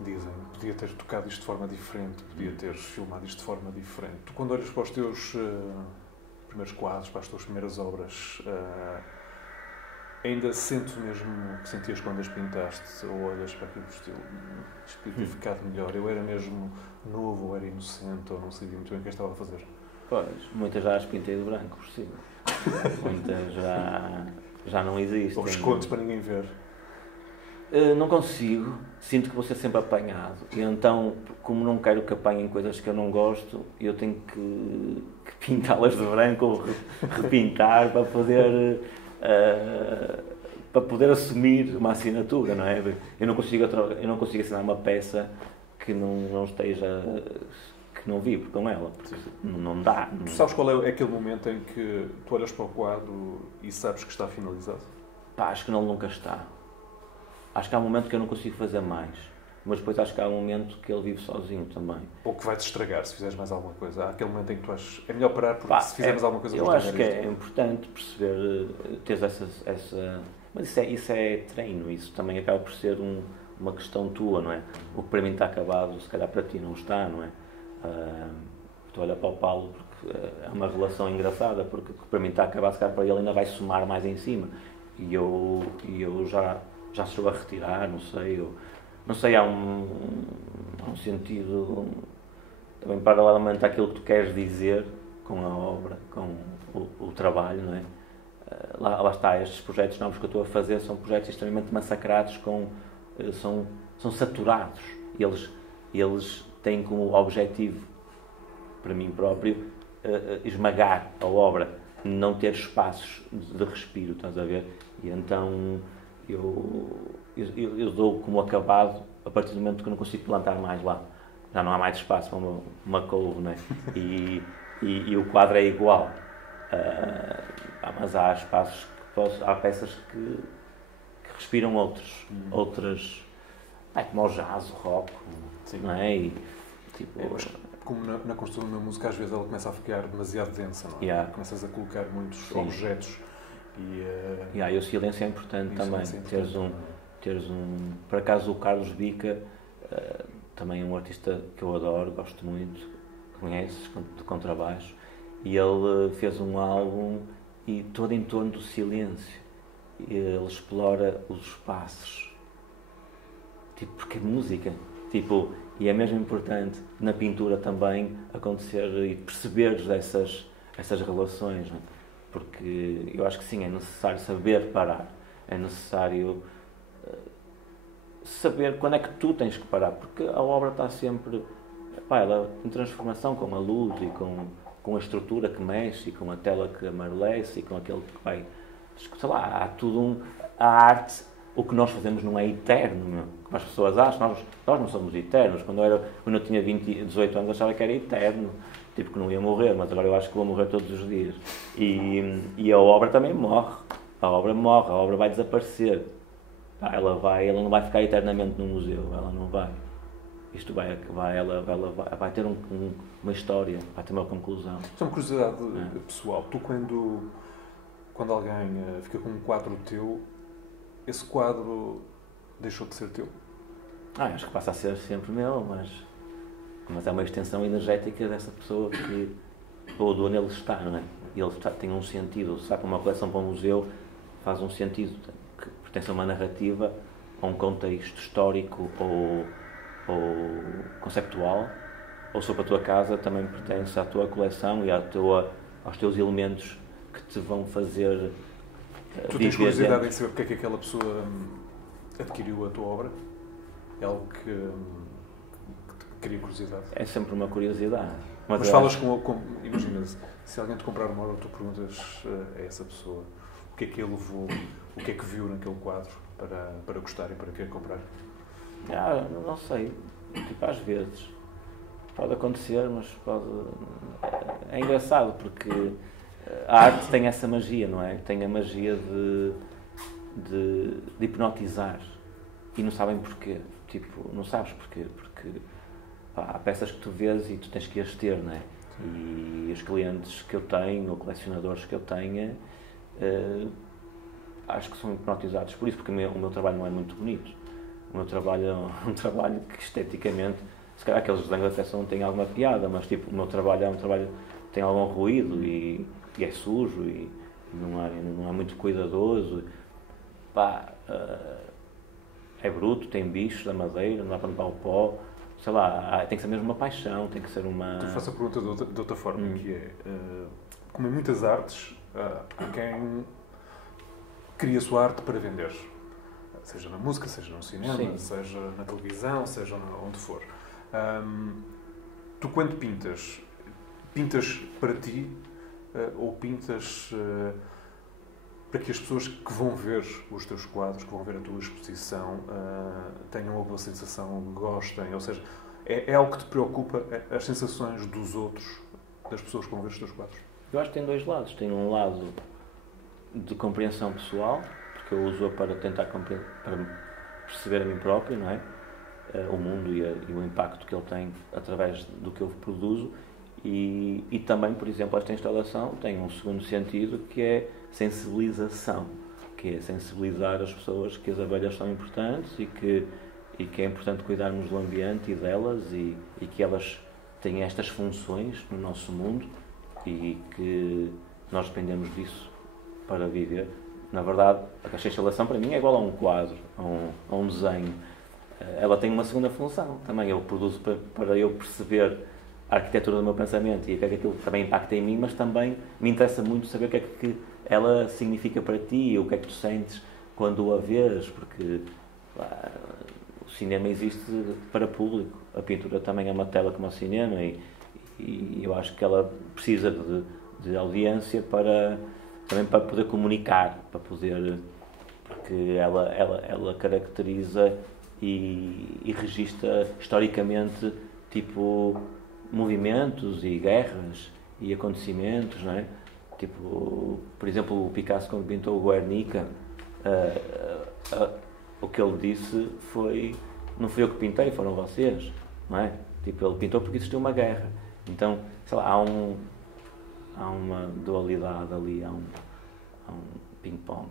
dizem, podia ter tocado isto de forma diferente, podia ter filmado isto de forma diferente. Tu, quando olhas para os teus primeiros quadros, para as tuas primeiras obras, ainda sentes mesmo que sentias quando as pintaste, ou olhas para aquilo do estilo, isto podia ter ficado melhor, eu era mesmo novo, ou era inocente, ou não sabia muito bem o que eu estava a fazer? Pois, muitas já as pintei de branco por cima. Muitas já não existem. Ou escondes para ninguém ver? Não consigo, sinto que vou ser sempre apanhado. E então, como não quero que apanhem coisas que eu não gosto, eu tenho que pintá-las de branco ou repintar para poder assumir uma assinatura, não é? Eu não consigo assinar uma peça que não esteja... que não vibre com ela, porque não dá. Tu sabes qual é aquele momento em que tu olhas para o quadro e sabes que está finalizado? Pá, acho que não nunca está. Acho que há um momento que eu não consigo fazer mais, mas depois acho que há um momento que ele vive sozinho também. Ou que vai-te estragar se fizeres mais alguma coisa. Há aquele momento em que tu achas é melhor parar porque se fizermos alguma coisa... Eu acho que é importante perceber, teres essa... Mas isso é treino, isso também acaba por ser uma questão tua, não é? O que para mim está acabado, se calhar para ti não está, não é? Tu olha para o Paulo porque é uma relação engraçada, porque para mim está acabado, se calhar para ele ainda vai somar mais em cima. E eu já estou a retirar, não sei, há um sentido também paralelamente àquilo que tu queres dizer com a obra, com o trabalho, não é? Lá está, estes projetos novos que eu estou a fazer são projetos extremamente massacrados, são saturados. Eles têm como objetivo, para mim próprio, esmagar a obra, não ter espaços de respiro, estás a ver? E então eu dou como acabado a partir do momento que eu não consigo plantar mais lá. Já não há mais espaço para uma couve, não é? E o quadro é igual. Mas há espaços há peças que respiram outras, como o jazz, o rock, sim, não é? E, tipo, como na construção de uma música, às vezes ela começa a ficar demasiado densa, não é? Yeah. Começas a colocar muitos sim. objetos e o silêncio é importante também. Teres um... Por acaso, o Carlos Bica, também é um artista que eu adoro, gosto muito, conheces, de contrabaixo, e ele fez um álbum e todo em torno do silêncio. Ele explora os espaços. Tipo, porque é música. Tipo, e é mesmo importante na pintura também acontecer e perceberes essas relações, não é? Porque eu acho que sim, é necessário saber parar, é necessário saber quando é que tu tens que parar, porque a obra está sempre, ela em transformação com a luz e com a estrutura que mexe, e com a tela que amarelece e com aquele que vai, sei lá, há tudo a arte. O que nós fazemos não é eterno, meu. Como as pessoas acham, nós não somos eternos. Quando eu tinha 18 anos, achava que era eterno, tipo que não ia morrer, mas agora eu acho que vou morrer todos os dias. E a obra também morre. A obra vai desaparecer. Ela não vai ficar eternamente no museu, ela não vai. Isto ela vai ter uma história, vai ter uma conclusão. Isso é uma curiosidade pessoal. Tu, quando alguém fica com um quadro teu, esse quadro deixou de ser teu? Acho que passa a ser sempre meu, mas é uma extensão energética dessa pessoa que o dono ele está, não é? Ele tem um sentido. Se vai para uma coleção para um museu, faz um sentido, que pertence a uma narrativa, a um contexto histórico ou conceptual, ou se for para a tua casa, também pertence à tua coleção e aos teus elementos que te vão fazer... Tu tens curiosidade em saber porque é que aquela pessoa adquiriu a tua obra? É algo que te cria curiosidade? É sempre uma curiosidade. Mas falas imagina, se alguém te comprar uma obra, tu perguntas a essa pessoa o que é que ele levou, o que é que viu naquele quadro para gostar e para querer comprar? Não sei. Tipo, às vezes. Pode acontecer, mas é engraçado porque a arte tem essa magia, não é? Tem a magia de hipnotizar. e não sabem porquê. Tipo, não sabes porquê, porque pá, há peças que tu vês e tu tens que as ter, não é? E os clientes que eu tenho, ou colecionadores que eu tenha, acho que são hipnotizados por isso, porque o meu trabalho não é muito bonito. O meu trabalho é um trabalho que esteticamente, se calhar aqueles desenhos até não têm alguma piada, mas tipo, o meu trabalho é um trabalho que tem algum ruído e é sujo e não é muito cuidadoso. Pá, é bruto, tem bichos da madeira, não dá para limpar o pó. Sei lá, tem que ser mesmo uma paixão, tem que ser uma... Tu faço a pergunta de outra forma, que é, como em muitas artes, há quem cria a sua arte para vender. Seja na música, seja no cinema, sim, seja na televisão, seja onde for. Tu quando pintas para ti ou pintas para que as pessoas que vão ver os teus quadros, que vão ver a tua exposição, tenham uma boa sensação, gostem, ou seja, é algo que te preocupa, as sensações dos outros, das pessoas que vão ver os teus quadros? Eu acho que tem dois lados. Tem um lado de compreensão pessoal, porque eu uso-a para tentar para perceber a mim próprio, não é? O mundo e o impacto que ele tem através do que eu produzo. E também, por exemplo, esta instalação tem um segundo sentido, que é sensibilização, que é sensibilizar as pessoas que as abelhas são importantes e que é importante cuidarmos do ambiente e delas e que elas têm estas funções no nosso mundo e que nós dependemos disso para viver. Na verdade, esta instalação para mim é igual a um quadro, a um desenho. Ela tem uma segunda função também. Eu produzo para eu perceber a arquitetura do meu pensamento e o que é que aquilo também impacta em mim, mas também me interessa muito saber o que é que ela significa para ti, o que é que tu sentes quando a vês, porque o cinema existe para público, a pintura também é uma tela como o cinema e eu acho que ela precisa de audiência também para poder comunicar, porque ela caracteriza e registra historicamente tipo movimentos e guerras e acontecimentos, não é? Tipo, por exemplo, o Picasso quando pintou o Guernica, o que ele disse foi: não fui eu que pintei, foram vocês, não é? Tipo, ele pintou porque existiu uma guerra. Então, sei lá, há uma dualidade ali, há um ping-pong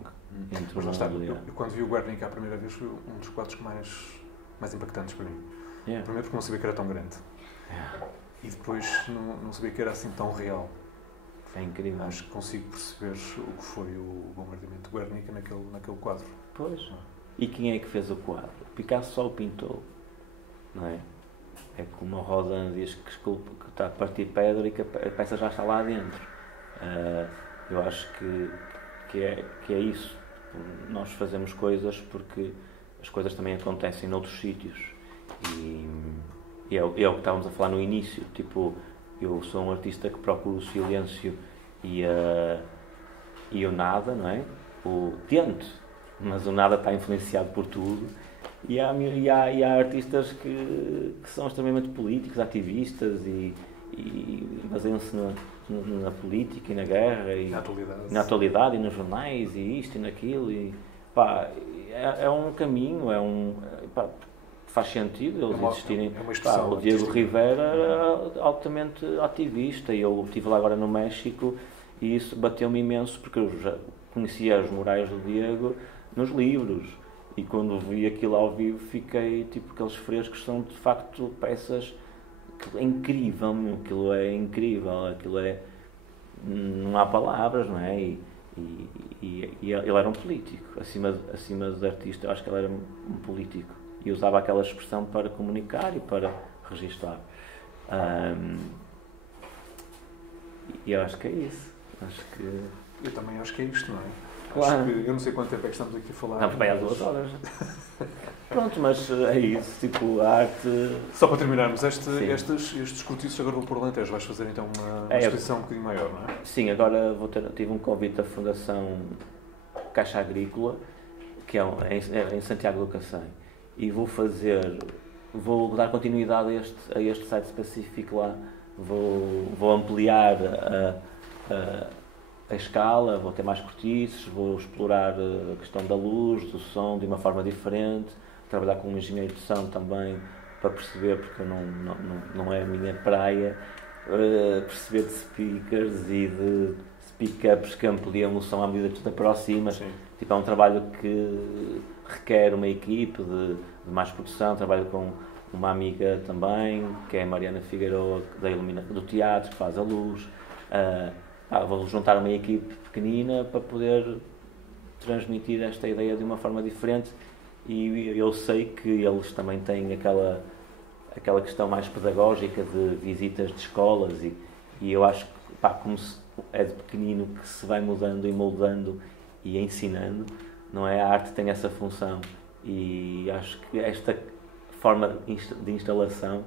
entre mas está, eu quando vi o Guernica a primeira vez foi um dos quadros mais impactantes para mim. Yeah. Primeiro porque não sabia que era tão grande. Yeah. E depois não sabia que era assim tão real. É incrível. Acho que consigo perceber o que foi o bombardeamento do Guernica naquele quadro. Pois. E quem é que fez o quadro? O Picasso só o pintou, não é? É como a Rodin diz que está a partir pedra e que a peça já está lá dentro. Eu acho que é isso. Nós fazemos coisas porque as coisas também acontecem noutros sítios. E é o que estávamos a falar no início. Tipo, eu sou um artista que procura o silêncio e o nada, não é? Tento, mas o nada está influenciado por tudo. E há artistas que são extremamente políticos, ativistas e baseiam-se na política e na guerra e na atualidade e nos jornais e isto e naquilo e pá, é um caminho, faz sentido eles existirem. O Diego Rivera era altamente ativista e eu estive lá agora no México e isso bateu-me imenso porque eu já conhecia os murais do Diego nos livros e quando vi aquilo ao vivo fiquei tipo, aqueles frescos são de facto peças que é incrível, aquilo é incrível, aquilo é, não há palavras, não é? E ele era um político, acima de artista, eu acho que ele era um político e usava aquela expressão para comunicar e para registar. E eu acho que é isso. Eu também acho que é isto, não é? Claro. Acho que, eu não sei quanto tempo é que estamos aqui a falar. Estamos bem há 2 horas. Pronto, mas é isso, tipo, a arte... Só para terminarmos, estes cortiços agora vou pôr o Alentejo. Vais fazer então uma exposição um bocadinho maior, não é? Sim, agora tive um convite da Fundação Caixa Agrícola, que é em Santiago do Cacém, e vou dar continuidade a este site específico lá, vou ampliar a escala, vou ter mais cortiços, vou explorar a questão da luz, do som de uma forma diferente, trabalhar com um engenheiro de som também, para perceber, porque não é a minha praia, perceber de speakers e de speak-ups que ampliam o som à medida que tu te aproximas. Tipo, é um trabalho que requer uma equipe de mais produção. Trabalho com uma amiga também, que é a Mariana Figueiredo, do teatro, que faz a luz. Vou juntar uma equipe pequenina para poder transmitir esta ideia de uma forma diferente, e eu sei que eles também têm aquela questão mais pedagógica de visitas de escolas, e eu acho que, como é de pequenino que se vai mudando e moldando e ensinando, não é? A arte tem essa função, e acho que esta forma de instalação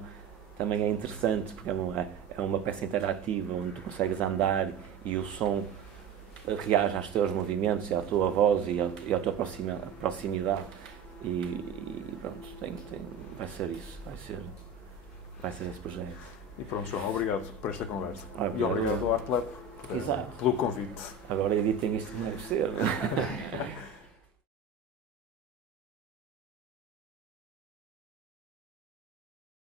também é interessante, porque é uma peça interativa onde tu consegues andar e o som reage aos teus movimentos e à tua voz e à tua proximidade, e pronto, vai ser isso, vai ser esse projeto. E pronto, João, obrigado por esta conversa. Obrigado. E obrigado ao Art Lab pelo convite. Agora editem isto como deve ser.